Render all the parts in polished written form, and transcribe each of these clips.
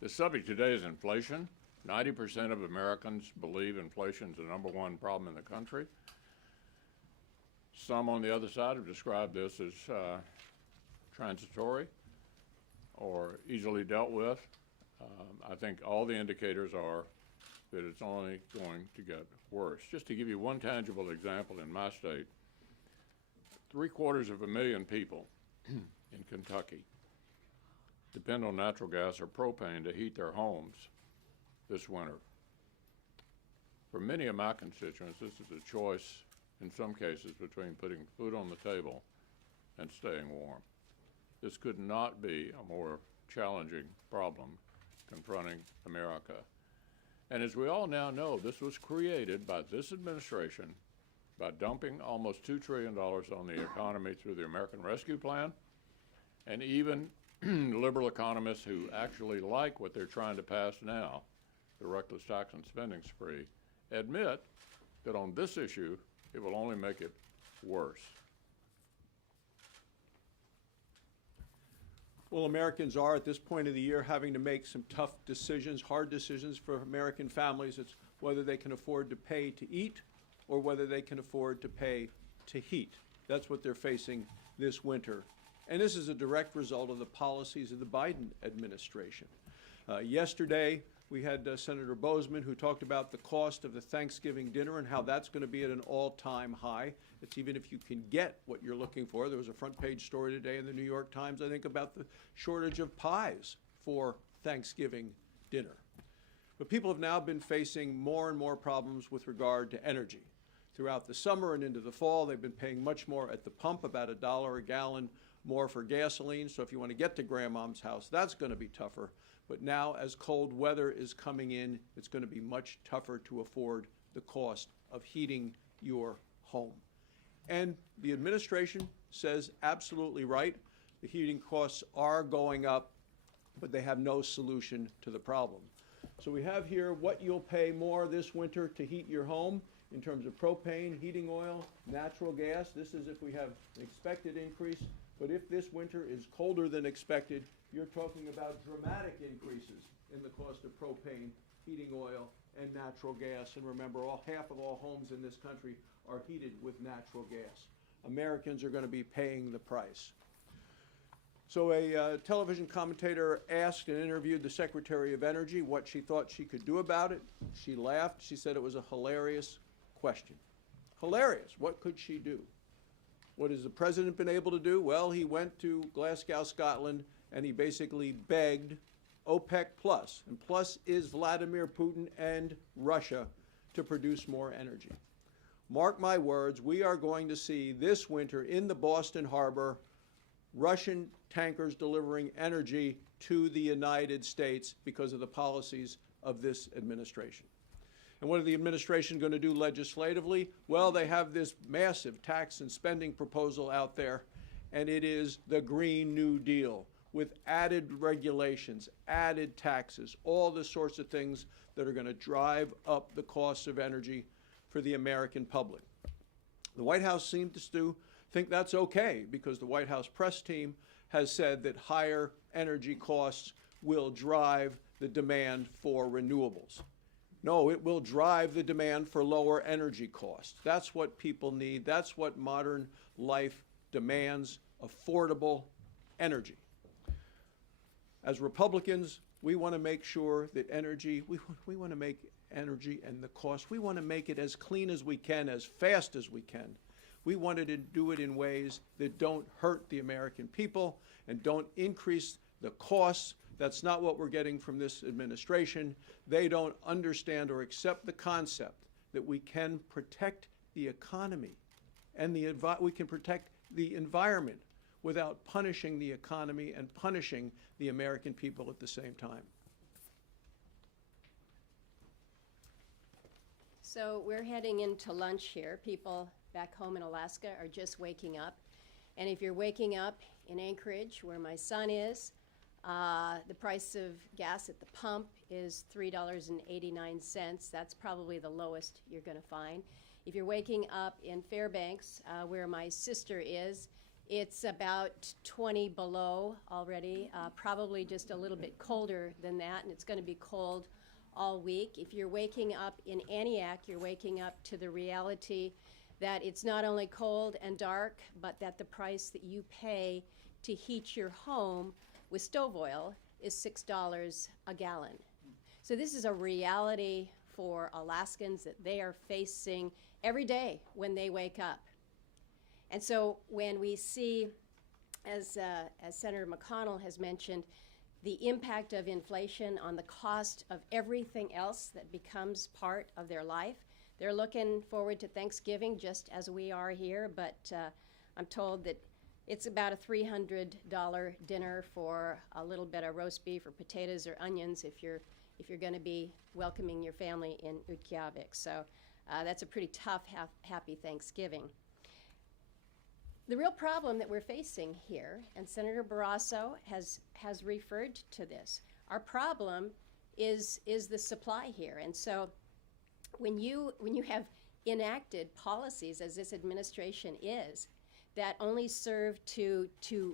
The subject today is inflation. 90% of Americans believe inflation is the #1 problem in the country. Some on the other side have described this as transitory or easily dealt with. I think all the indicators are that it's only going to get worse. Just to give you one tangible example, in my state, 750,000 people in Kentucky depend on natural gas or propane to heat their homes this winter. For many of my constituents, this is a choice, in some cases, between putting food on the table and staying warm. This could not be a more challenging problem confronting America. And as we all now know, this was created by this administration by dumping almost $2 trillion on the economy through the American Rescue Plan, and even liberal economists who actually like what they're trying to pass now, the reckless tax and spending spree, admit that on this issue, it will only make it worse. Well, Americans are at this point of the year having to make some tough decisions, hard decisions for American families. It's whether they can afford to pay to eat or whether they can afford to pay to heat. That's what they're facing this winter. And this is a direct result of the policies of the Biden administration. Yesterday, we had Senator Bozeman, who talked about the cost of the Thanksgiving dinner and how that's going to be at an all-time high. It's even if you can get what you're looking for. There was a front-page story today in the New York Times, I think, about the shortage of pies for Thanksgiving dinner. But people have now been facing more and more problems with regard to energy. Throughout the summer and into the fall, they've been paying much more at the pump, about $1 a gallon more for gasoline. So if you want to get to grandmom's house, that's going to be tougher. But now, as cold weather is coming in, it's going to be much tougher to afford the cost of heating your home. And the administration says absolutely right. The heating costs are going up, but they have no solution to the problem. So we have here what you'll pay more this winter to heat your home in terms of propane, heating oil, natural gas. This is if we have an expected increase. But if this winter is colder than expected, you're talking about dramatic increases in the cost of propane, heating oil, and natural gas. And remember, half of all homes in this country are heated with natural gas. Americans are going to be paying the price. So a television commentator asked and interviewed the Secretary of Energy what she thought she could do about it. She laughed. She said it was a hilarious question. Hilarious. What could she do? What has the president been able to do? Well, he went to Glasgow, Scotland, and he basically begged OPEC Plus, and Plus is Vladimir Putin and Russia, to produce more energy. Mark my words, we are going to see this winter in the Boston Harbor Russian tankers delivering energy to the United States because of the policies of this administration. And what are the administration going to do legislatively? Well, they have this massive tax and spending proposal out there, and it is the Green New Deal with added regulations, added taxes, all the sorts of things that are going to drive up the costs of energy for the American public. The White House seems to think that's okay because the White House press team has said that higher energy costs will drive the demand for renewables. No, it will drive the demand for lower energy costs. That's what people need. That's what modern life demands, affordable energy. As Republicans, we want to make sure that energy, we want to make energy and the cost, we want to make it as clean as we can, as fast as we can. We wanted to do it in ways that don't hurt the American people and don't increase the costs. That's not what we're getting from this administration. They don't understand or accept the concept that we can protect the economy and we can protect the environment without punishing the economy and punishing the American people at the same time. So we're heading into lunch here. People back home in Alaska are just waking up. And if you're waking up in Anchorage, where my son is, the price of gas at the pump is $3.89. That's probably the lowest you're going to find. If you're waking up in Fairbanks, where my sister is, It's about 20 below already, probably just a little bit colder than that, and it's going to be cold all week. If you're waking up in Antioch, you're waking up to the reality that it's not only cold and dark, but that the price that you pay to heat your home with stove oil is $6 a gallon. So this is a reality for Alaskans that they are facing every day when they wake up. And so when we see, as Senator McConnell has mentioned, the impact of inflation on the cost of everything else that becomes part of their life, they're looking forward to Thanksgiving just as we are here, but I'm told that it's about a $300 dinner for a little bit of roast beef or potatoes or onions if you're going to be welcoming your family in Utqiagvik. So that's a pretty tough, happy Thanksgiving. The real problem that we're facing here, and Senator Barrasso has referred to this, our problem is the supply here. And so when you have enacted policies, as this administration is, that only serve to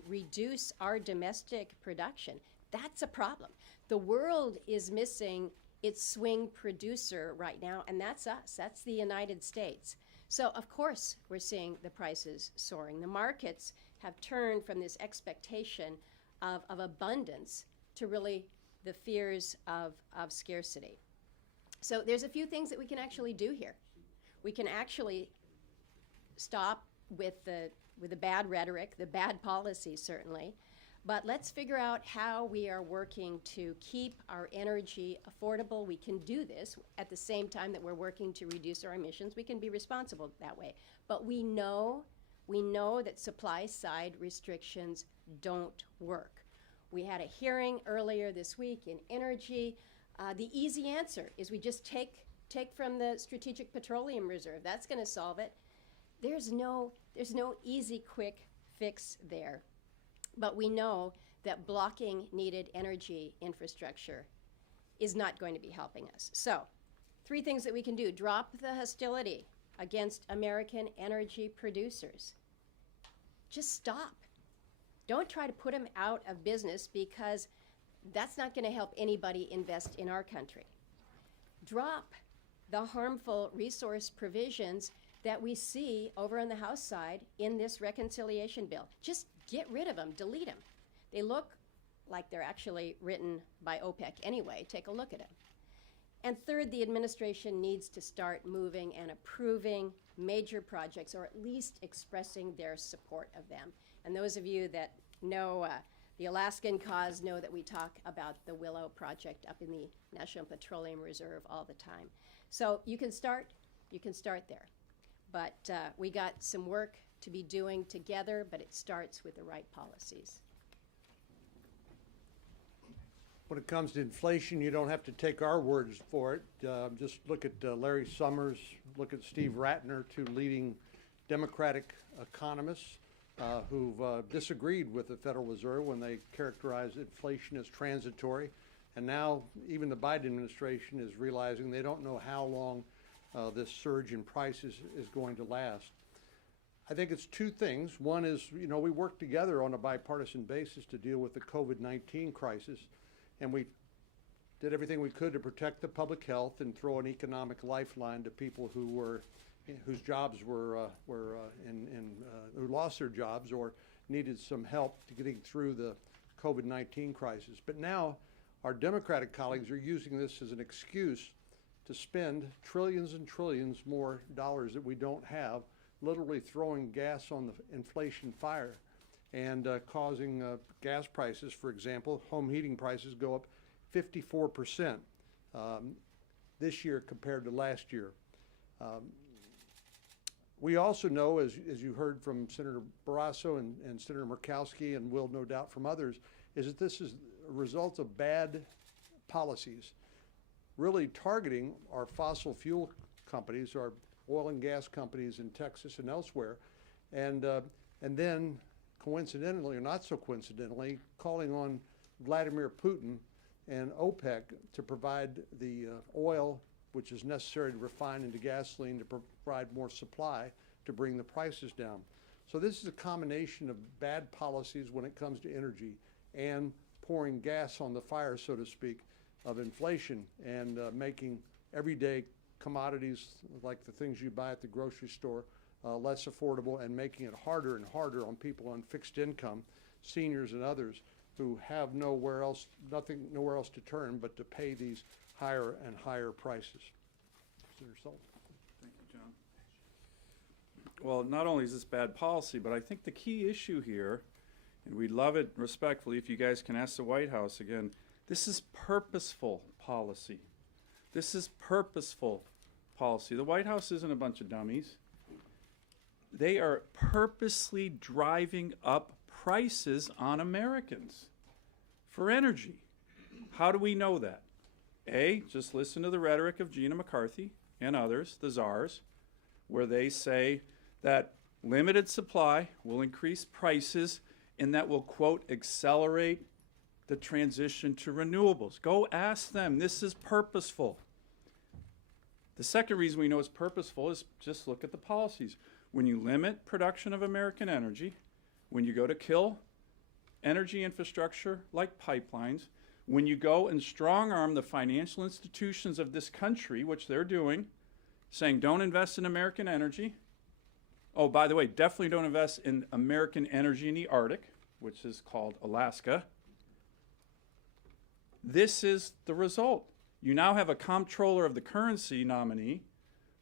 reduce our domestic production, that's a problem. The world is missing its swing producer right now, and that's us. That's the United States. So, of course, we're seeing the prices soaring. The markets have turned from this expectation of abundance to really the fears of scarcity. So there's a few things that we can actually do here. We can actually stop with the bad rhetoric, the bad policy certainly, but let's figure out how we are working to keep our energy affordable. We can do this at the same time that we're working to reduce our emissions. We can be responsible that way. But we know that supply side restrictions don't work. We had a hearing earlier this week in energy. The easy answer is we just take from the Strategic Petroleum Reserve. That's going to solve it. There's no easy, quick fix there. But we know that blocking needed energy infrastructure is not going to be helping us. So, 3 things that we can do. Drop the hostility against American energy producers. Just stop. Don't try to put them out of business because that's not going to help anybody invest in our country. Drop the harmful resource provisions that we see over on the House side in this reconciliation bill. Just get rid of them, delete them. They look like they're actually written by OPEC anyway. Take a look at them. And third, the administration needs to start moving and approving major projects, or at least expressing their support of them. And those of you that know the Alaskan cause know that we talk about the Willow Project up in the National Petroleum Reserve all the time. So you can start there. But we got some work to be doing together, but it starts with the right policies. When it comes to inflation, you don't have to take our words for it. Just look at Larry Summers, look at Steve Ratner, 2 leading Democratic economists who've disagreed with the Federal Reserve when they characterized inflation as transitory. And now even the Biden administration is realizing they don't know how long this surge in prices is going to last. I think it's 2 things. One is, we worked together on a bipartisan basis to deal with the COVID-19 crisis, and we did everything we could to protect the public health and throw an economic lifeline to people whose jobs who lost their jobs or needed some help to getting through the COVID-19 crisis. But now our Democratic colleagues are using this as an excuse to spend trillions and trillions more dollars that we don't have, literally throwing gas on the inflation fire and causing gas prices, for example, home heating prices go up 54% this year compared to last year. We also know, as you heard from Senator Barrasso and Senator Murkowski, and will no doubt from others, is that this is a result of bad policies, really targeting our fossil fuel companies, our oil and gas companies in Texas and elsewhere, and then coincidentally, or not so coincidentally, calling on Vladimir Putin and OPEC to provide the oil which is necessary to refine into gasoline to provide more supply to bring the prices down. So this is a combination of bad policies when it comes to energy and pouring gas on the fire, so to speak, of inflation and making everyday commodities like the things you buy at the grocery store less affordable and making it harder and harder on people on fixed income, seniors and others who have nowhere else to turn but to pay these higher and higher prices. Senator Sullivan. Thank you, John. Well, not only is this bad policy, but I think the key issue here, and we'd love it respectfully if you guys can ask the White House again, this is purposeful policy. This is purposeful policy. The White House isn't a bunch of dummies. They are purposely driving up prices on Americans for energy. How do we know that? A, just listen to the rhetoric of Gina McCarthy and others, the czars, where they say that limited supply will increase prices and that will, quote, accelerate the transition to renewables. Go ask them. This is purposeful. The second reason we know it's purposeful is just look at the policies. When you limit production of American energy, when you go to kill energy infrastructure like pipelines, when you go and strong-arm the financial institutions of this country, which they're doing, saying don't invest in American energy. Oh, by the way, definitely don't invest in American energy in the Arctic, which is called Alaska. This is the result. You now have a comptroller of the currency nominee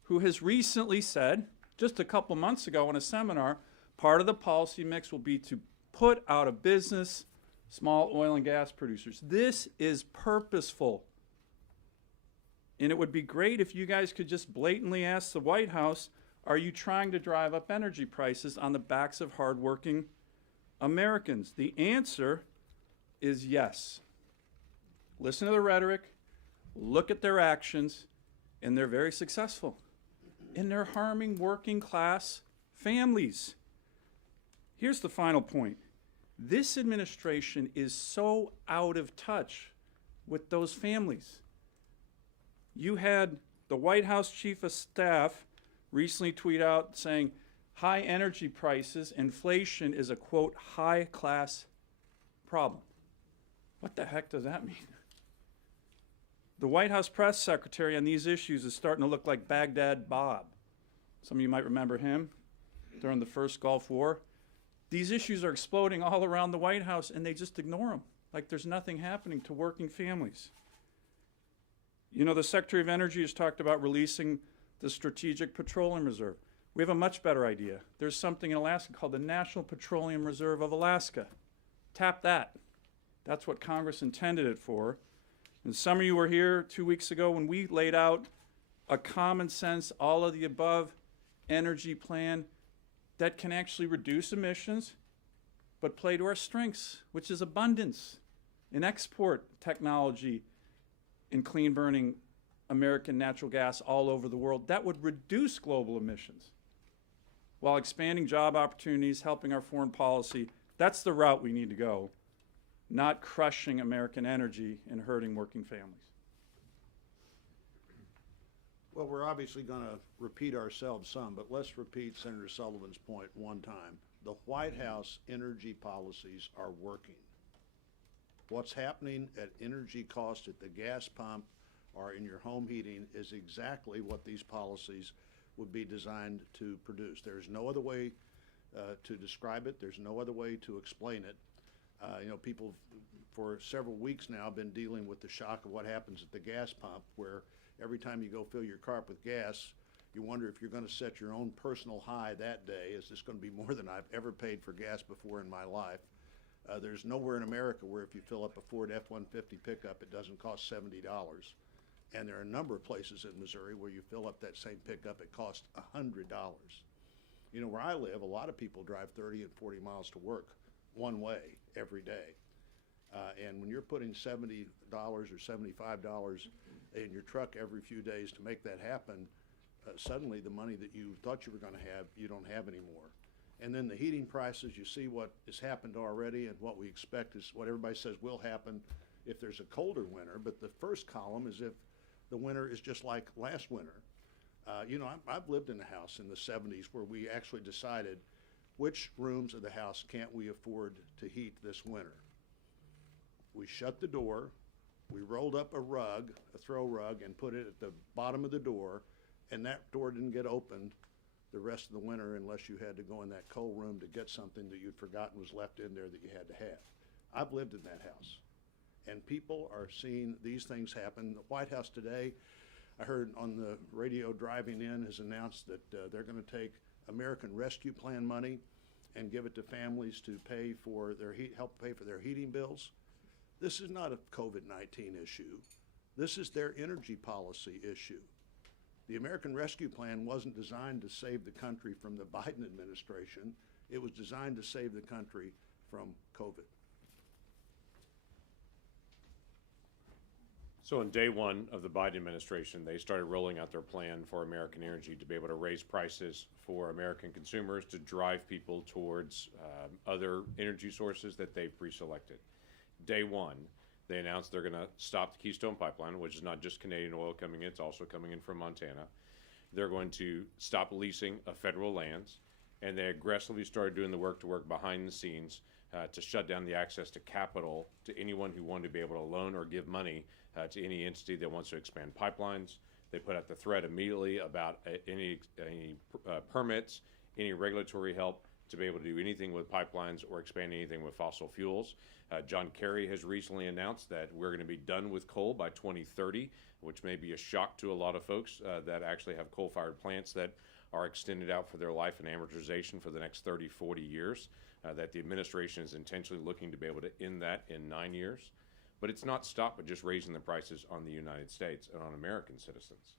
who has recently said, just a couple months ago in a seminar, part of the policy mix will be to put out of business small oil and gas producers. This is purposeful. And it would be great if you guys could just blatantly ask the White House, are you trying to drive up energy prices on the backs of hardworking Americans? The answer is yes. Listen to the rhetoric, look at their actions, and they're very successful. And they're harming working class families. Here's the final point. This administration is so out of touch with those families. You had the White House Chief of Staff recently tweet out saying high energy prices, inflation is a, quote, high-class problem. What the heck does that mean? The White House press secretary on these issues is starting to look like Baghdad Bob. Some of you might remember him during the first Gulf War. These issues are exploding all around the White House, and they just ignore them, like there's nothing happening to working families. You know, the Secretary of Energy has talked about releasing the Strategic Petroleum Reserve. We have a much better idea. There's something in Alaska called the National Petroleum Reserve of Alaska. Tap that. That's what Congress intended it for. And some of you were here 2 weeks ago when we laid out a common sense, all of the above energy plan that can actually reduce emissions, but play to our strengths, which is abundance in export technology in clean burning American natural gas all over the world. That would reduce global emissions while expanding job opportunities, helping our foreign policy. That's the route we need to go, not crushing American energy and hurting working families. Well, we're obviously going to repeat ourselves some, but let's repeat Senator Sullivan's point one time. The White House energy policies are working. What's happening at energy cost at the gas pump or in your home heating is exactly what these policies would be designed to produce. There's no other way to describe it. There's no other way to explain it. You know, people for several weeks now have been dealing with the shock of what happens at the gas pump, where every time you go fill your car up with gas, you wonder if you're going to set your own personal high that day. Is this going to be more than I've ever paid for gas before in my life? There's nowhere in America where if you fill up a Ford F-150 pickup, it doesn't cost $70. And there are a number of places in Missouri where you fill up that same pickup, it costs $100. You know, where I live, a lot of people drive 30 and 40 miles to work one way every day. And when you're putting $70 or $75 in your truck every few days to make that happen, suddenly the money that you thought you were going to have, you don't have anymore. And then the heating prices, you see what has happened already, and what we expect is what everybody says will happen if there's a colder winter. But the first column is if the winter is just like last winter. You know, I've lived in a house in the 70s where we actually decided which rooms of the house can't we afford to heat this winter? We shut the door, we rolled up a rug, a throw rug, and put it at the bottom of the door, and that door didn't get opened the rest of the winter unless you had to go in that cold room to get something that you'd forgotten was left in there that you had to have. I've lived in that house, and people are seeing these things happen. The White House today, I heard on the radio driving in, has announced that they're going to take American Rescue Plan money and give it to families to pay for their help pay for their heating bills. This is not a COVID-19 issue. This is their energy policy issue. The American Rescue Plan wasn't designed to save the country from the Biden administration. It was designed to save the country from COVID. So on day one of the Biden administration, they started rolling out their plan for American energy to be able to raise prices for American consumers to drive people towards other energy sources that they've pre-selected. Day one, they announced they're going to stop the Keystone Pipeline, which is not just Canadian oil coming in, it's also coming in from Montana. They're going to stop leasing of federal lands, and they aggressively started doing the work behind the scenes to shut down the access to capital to anyone who wanted to be able to loan or give money to any entity that wants to expand pipelines. They put out the threat immediately about any permits, any regulatory help to be able to do anything with pipelines or expand anything with fossil fuels. John Kerry has recently announced that we're going to be done with coal by 2030, which may be a shock to a lot of folks that actually have coal-fired plants that are extended out for their life and amortization for the next 30, 40 years, that the administration is intentionally looking to be able to end that in 9 years. But it's not stopped with just raising the prices on the United States and on American citizens.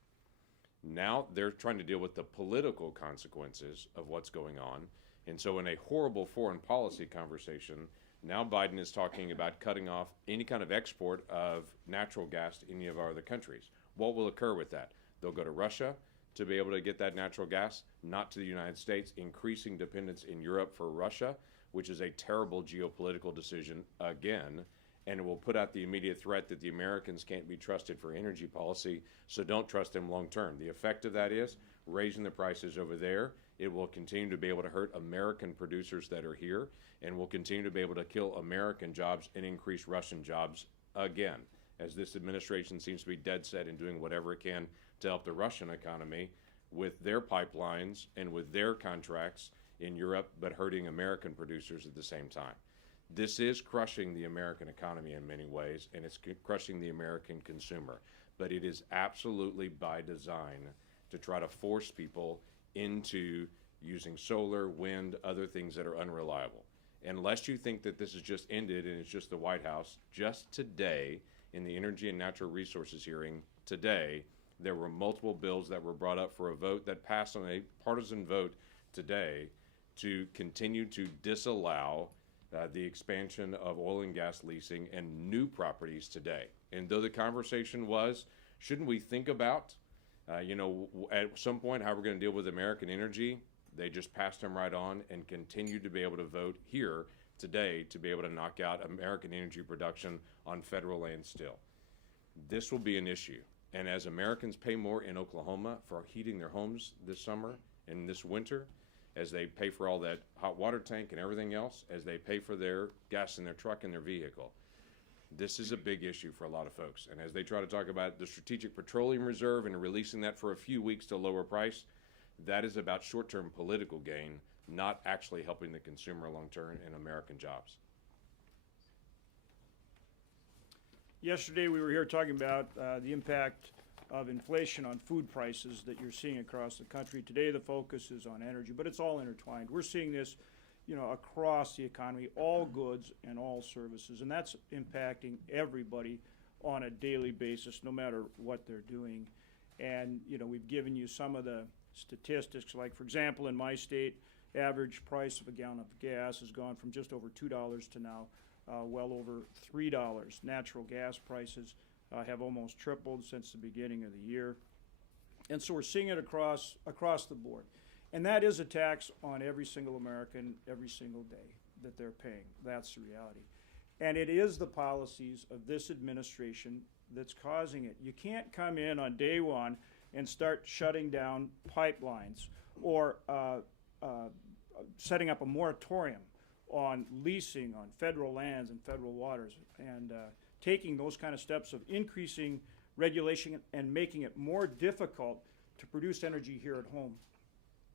Now they're trying to deal with the political consequences of what's going on. And so in a horrible foreign policy conversation, now Biden is talking about cutting off any kind of export of natural gas to any of our other countries. What will occur with that? They'll go to Russia to be able to get that natural gas, not to the United States, increasing dependence in Europe for Russia, which is a terrible geopolitical decision again, and it will put out the immediate threat that the Americans can't be trusted for energy policy, so don't trust them long term. The effect of that is raising the prices over there. It will continue to be able to hurt American producers that are here, and will continue to be able to kill American jobs and increase Russian jobs again, as this administration seems to be dead set in doing whatever it can to help the Russian economy with their pipelines and with their contracts in Europe, but hurting American producers at the same time. This is crushing the American economy in many ways, and it's crushing the American consumer. But it is absolutely by design to try to force people into using solar, wind, other things that are unreliable. Unless you think that this is just ended and it's just the White House, just today in the Energy and Natural Resources hearing today, there were multiple bills that were brought up for a vote that passed on a partisan vote today to continue to disallow the expansion of oil and gas leasing and new properties today. And though the conversation was, shouldn't we think about, at some point how we're going to deal with American energy, they just passed them right on and continued to be able to vote here today to be able to knock out American energy production on federal land still. This will be an issue. And as Americans pay more in Oklahoma for heating their homes this summer and this winter, as they pay for all that hot water tank and everything else, as they pay for their gas in their truck and their vehicle, this is a big issue for a lot of folks. And as they try to talk about the Strategic Petroleum Reserve and releasing that for a few weeks to lower price, that is about short-term political gain, not actually helping the consumer long-term and American jobs. Yesterday, we were here talking about the impact of inflation on food prices that you're seeing across the country. Today, the focus is on energy, but it's all intertwined. We're seeing this, across the economy, all goods and all services, and that's impacting everybody on a daily basis, no matter what they're doing. And, we've given you some of the statistics, like, for example, in my state, average price of a gallon of gas has gone from just over $2 to now well over $3. Natural gas prices have almost tripled since the beginning of the year. And so we're seeing it across the board. And that is a tax on every single American every single day that they're paying. That's the reality. And it is the policies of this administration that's causing it. You can't come in on day one and start shutting down pipelines or setting up a moratorium on leasing on federal lands and federal waters, and taking those kind of steps of increasing regulation and making it more difficult to produce energy here at home.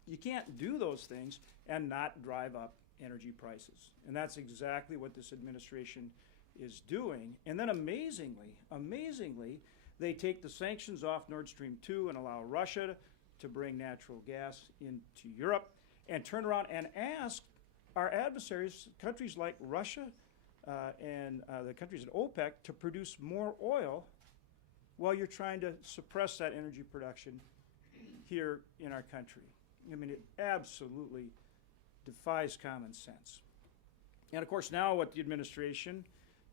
You can't do those things and not drive up energy prices. And that's exactly what this administration is doing. And then amazingly, they take the sanctions off Nord Stream 2 and allow Russia to bring natural gas into Europe, and turn around and ask our adversaries, countries like Russia and the countries at OPEC, to produce more oil while you're trying to suppress that energy production here in our country. I mean, it absolutely defies common sense. And of course, now what the administration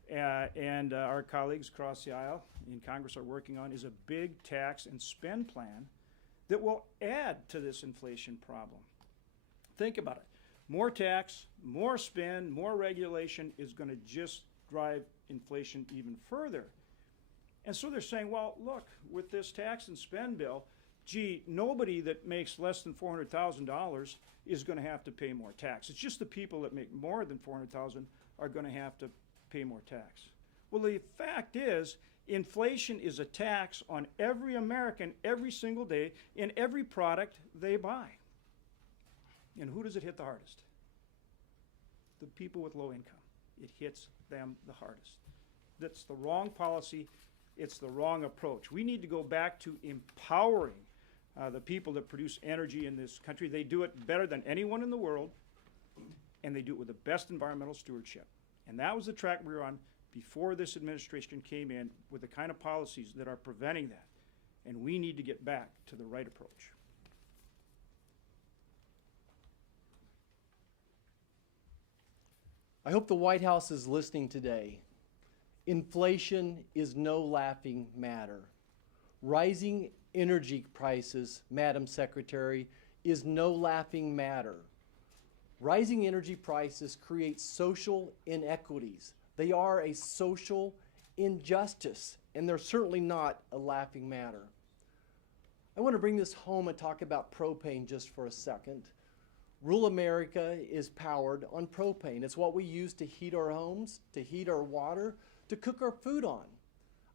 and our colleagues across the aisle in Congress are working on is a big tax and spend plan that will add to this inflation problem. Think about it. More tax, more spend, more regulation is going to just drive inflation even further. And so they're saying, well, look, with this tax and spend bill, gee, nobody that makes less than $400,000 is going to have to pay more tax. It's just the people that make more than $400,000 are going to have to pay more tax. Well, the fact is, inflation is a tax on every American every single day in every product they buy. And who does it hit the hardest? The people with low income. It hits them the hardest. That's the wrong policy. It's the wrong approach. We need to go back to empowering the people that produce energy in this country. They do it better than anyone in the world, and they do it with the best environmental stewardship. And that was the track we were on before this administration came in, with the kind of policies that are preventing that. And we need to get back to the right approach. I hope the White House is listening today. Inflation is no laughing matter. Rising energy prices, Madam Secretary, is no laughing matter. Rising energy prices create social inequities. They are a social injustice, and they're certainly not a laughing matter. I want to bring this home and talk about propane just for a second. Rural America is powered on propane. It's what we use to heat our homes, to heat our water, to cook our food on.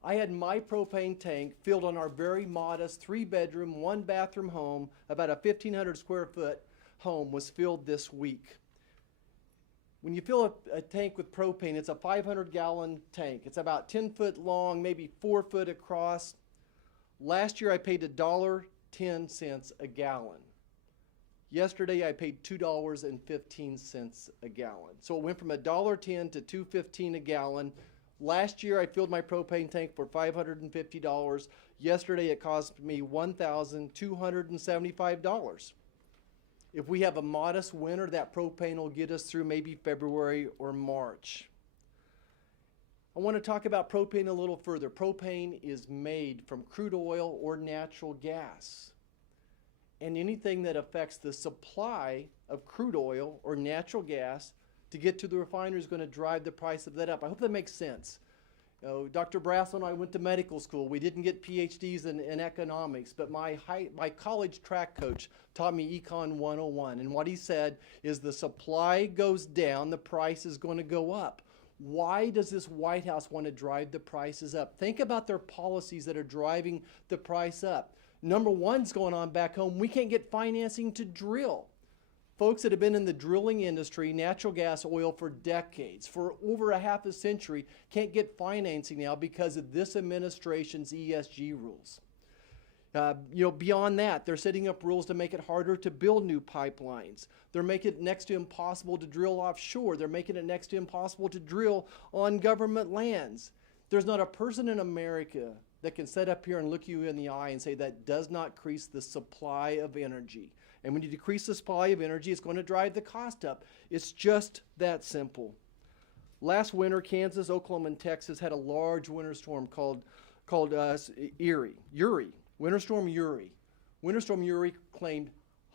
I had my propane tank filled on our very modest 3-bedroom, 1-bathroom home. About a 1,500 square foot home was filled this week. When you fill a tank with propane, it's a 500-gallon tank. It's about 10 foot long, maybe 4 foot across. Last year I paid $1.10 a gallon. Yesterday I paid $2.15 a gallon. So it went from $1.10 to $2.15 a gallon. Last year I filled my propane tank for $550. Yesterday it cost me $1,275. If we have a modest winter, that propane will get us through maybe February or March. I want to talk about propane a little further. Propane is made from crude oil or natural gas. And anything that affects the supply of crude oil or natural gas to get to the refinery is going to drive the price of that up. I hope that makes sense. Dr. Barrasso and I went to medical school. We didn't get PhDs in economics, but my college track coach taught me Econ 101. And what he said is the supply goes down, the price is going to go up. Why does this White House want to drive the prices up? Think about their policies that are driving the price up. Number one's going on back home. We can't get financing to drill. Folks that have been in the drilling industry, natural gas, oil for decades, for over a half a century, can't get financing now because of this administration's ESG rules. Beyond that, they're setting up rules to make it harder to build new pipelines. They're making it next to impossible to drill offshore. They're making it next to impossible to drill on government lands. There's not a person in America that can sit up here and look you in the eye and say that does not increase the supply of energy. And when you decrease the supply of energy, it's going to drive the cost up. It's just that simple. Last winter, Kansas, Oklahoma, and Texas had a large winter storm called Uri. Winter Storm Uri. Winter Storm Uri claimed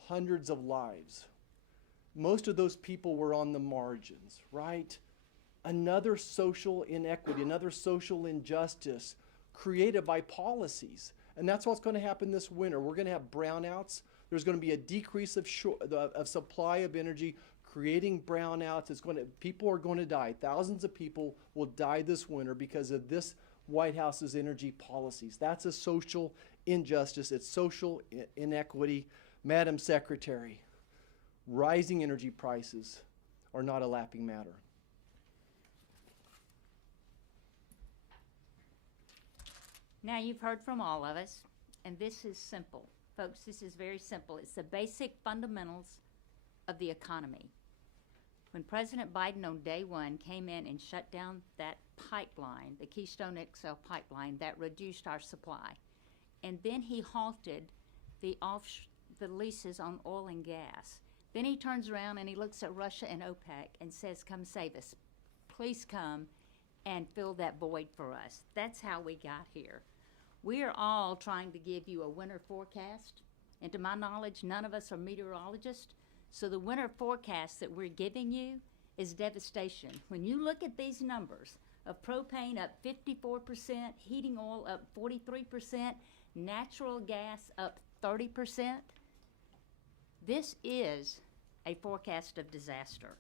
hundreds of lives. Most of those people were on the margins, right? Another social inequity, another social injustice created by policies. And that's what's going to happen this winter. We're going to have brownouts. There's going to be a decrease of supply of energy, creating brownouts. People are going to die. Thousands of people will die this winter because of this White House's energy policies. That's a social injustice. It's social inequity. Madam Secretary, rising energy prices are not a laughing matter. Now, you've heard from all of us, and this is simple. Folks, this is very simple. It's the basic fundamentals of the economy. When President Biden on day one came in and shut down that pipeline, the Keystone XL pipeline, that reduced our supply, and then he halted the leases on oil and gas. Then he turns around and he looks at Russia and OPEC and says, come save us. Please come and fill that void for us. That's how we got here. We are all trying to give you a winter forecast, and to my knowledge, none of us are meteorologists, so the winter forecast that we're giving you is devastation. When you look at these numbers of propane up 54%, heating oil up 43%, natural gas up 30%, this is a forecast of disaster.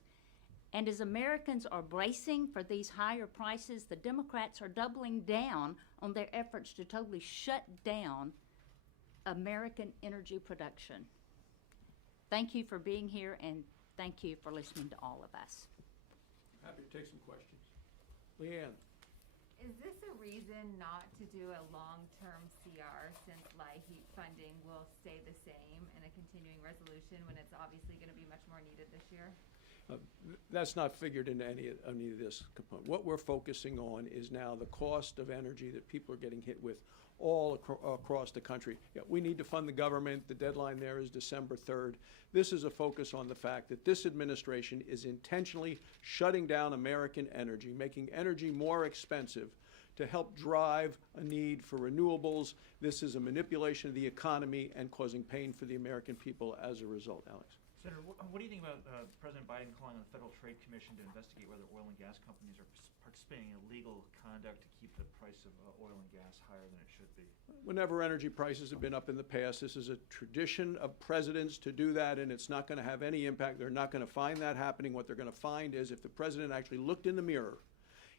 And as Americans are bracing for these higher prices, the Democrats are doubling down on their efforts to totally shut down American energy production. Thank you for being here, and thank you for listening to all of us. Happy to take some questions. Leanne. Is this a reason not to do a long-term CR since LIHEAP funding will stay the same in a continuing resolution when it's obviously going to be much more needed this year? That's not figured into any of this component. What we're focusing on is now the cost of energy that people are getting hit with all across the country. Yeah, we need to fund the government. The deadline there is December 3rd. This is a focus on the fact that this administration is intentionally shutting down American energy, making energy more expensive to help drive a need for renewables. This is a manipulation of the economy and causing pain for the American people as a result. Alex. Senator, what do you think about President Biden calling on the Federal Trade Commission to investigate whether oil and gas companies are participating in illegal conduct to keep the price of oil and gas higher than it should be? Whenever energy prices have been up in the past, this is a tradition of presidents to do that, and it's not going to have any impact. They're not going to find that happening. What they're going to find is if the president actually looked in the mirror,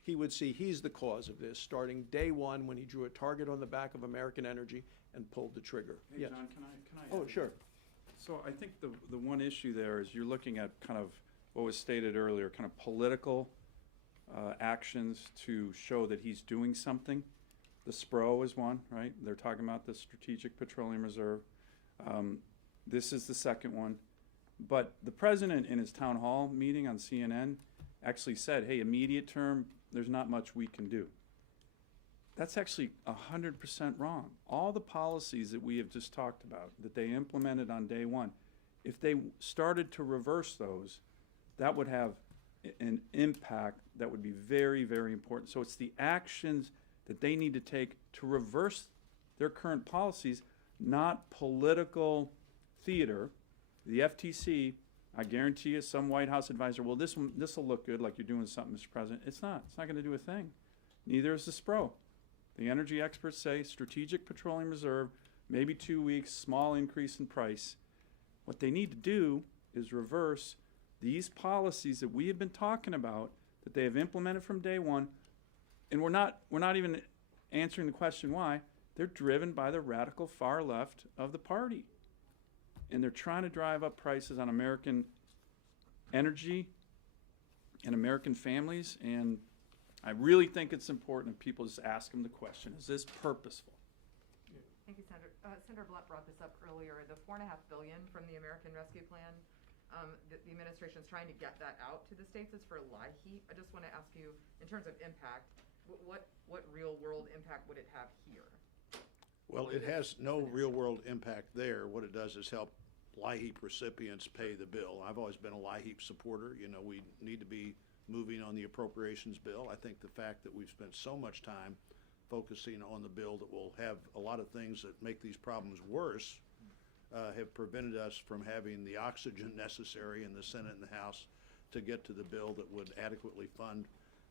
he would see he's the cause of this, starting day one when he drew a target on the back of American energy and pulled the trigger. Hey, Yes. John, can I Oh, add? sure. So I think the one issue there is you're looking at kind of what was stated earlier, kind of political actions to show that he's doing something. The SPRO is one, right? They're talking about the Strategic Petroleum Reserve. This is the second one. But the president in his town hall meeting on CNN actually said, hey, immediate term, there's not much we can do. That's actually 100% wrong. All the policies that we have just talked about, that they implemented on day one, if they started to reverse those, that would have an impact that would be very, very important. So it's the actions that they need to take to reverse their current policies, not political theater. The FTC, I guarantee you, some White House advisor, well, this will look good, like you're doing something, Mr. President. It's not. It's not going to do a thing. Neither is the SPRO. The energy experts say Strategic Petroleum Reserve, maybe 2 weeks, small increase in price. What they need to do is reverse these policies that we have been talking about, that they have implemented from day one, and we're not even answering the question why. They're driven by the radical far left of the party. And they're trying to drive up prices on American energy and American families, and I really think it's important that people just ask them the question, is this purposeful? Thank you, Senator. Senator Blunt brought this up earlier. The $4.5 billion from the American Rescue Plan, the administration's trying to get that out to the states is for LIHEAP. I just want to ask you, in terms of impact, what real world impact would it have here? Well, it has no real-world impact there. What it does is help LIHEAP recipients pay the bill. I've always been a LIHEAP supporter. You know, we need to be moving on the appropriations bill. I think the fact that we've spent so much time focusing on the bill that will have a lot of things that make these problems worse have prevented us from having the oxygen necessary in the Senate and the House to get to the bill that would adequately fund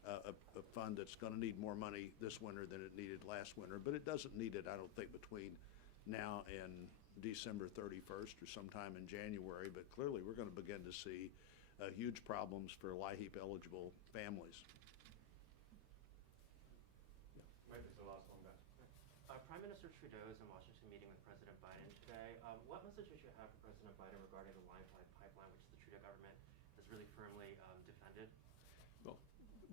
a fund that's going to need more money this winter than it needed last winter. But it doesn't need it, I don't think, between now in December 31st or sometime in January, but clearly we're going to begin to see huge problems for LIHEAP eligible families. Maybe it's the last one, guys. Prime Minister Trudeau is in Washington meeting with President Biden today. What message would you have for President Biden regarding the Line 5 pipeline, which the Trudeau government has really firmly defended? Well,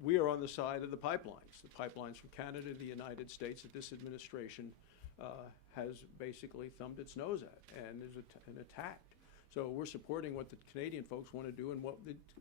we are on the side of the pipelines from Canada to the United States that this administration has basically thumbed its nose at and is and attacked. So we're supporting what the Canadian folks want to do, and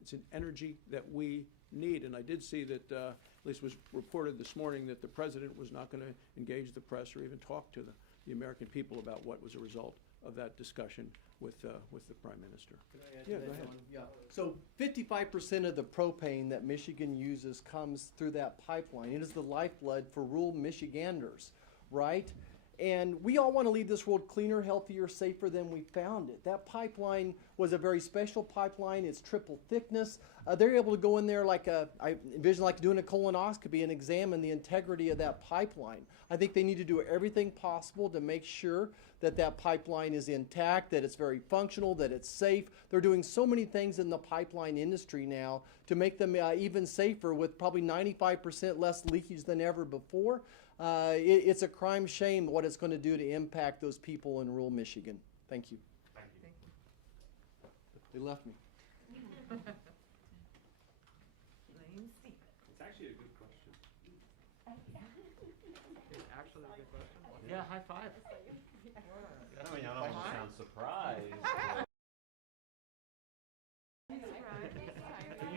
it's an energy that we need. And I did see that, at least was reported this morning, that the president was not going to engage the press or even talk to the American people about what was a result of that discussion with the prime minister. Can I add to Yeah, that, go ahead. John? Yeah. So 55% of the propane that Michigan uses comes through that pipeline. It is the lifeblood for rural Michiganders, right? And we all want to leave this world cleaner, healthier, safer than we found it. That pipeline was a very special pipeline. It's triple thickness. They're able to go in there I envision like doing a colonoscopy and examine the integrity of that pipeline. I think they need to do everything possible to make sure that that pipeline is intact, that it's very functional, that it's safe. They're doing so many things in the pipeline industry now to make them even safer, with probably 95% less leakage than ever before. It's a crime shame what it's going to do to impact those people in rural Michigan. Thank you. Thank you. They left me. Lane Stevens. It's actually a good question. It's actually a good question. Yeah, high five. I mean, I don't want to sound surprised. You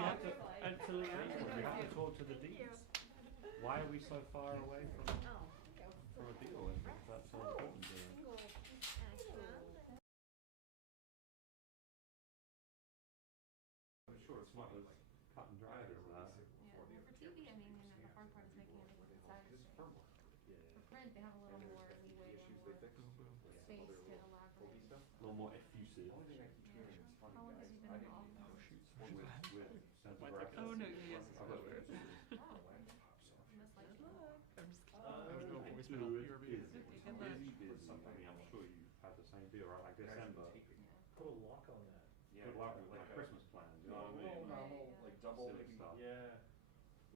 have to, absolutely, you have to talk to the deans. Why are we so far away from a deal? And that's so important to them. I'm sure it's not as cut and dried as that. For TV, I mean, and the hard part is making it a concise. For print, they have a little more leeway or more space to elaborate. A little more effusive. How long has he been involved? Oh, no, yes. It's been a busy, I'm sure you've had the same deal, right? Like December,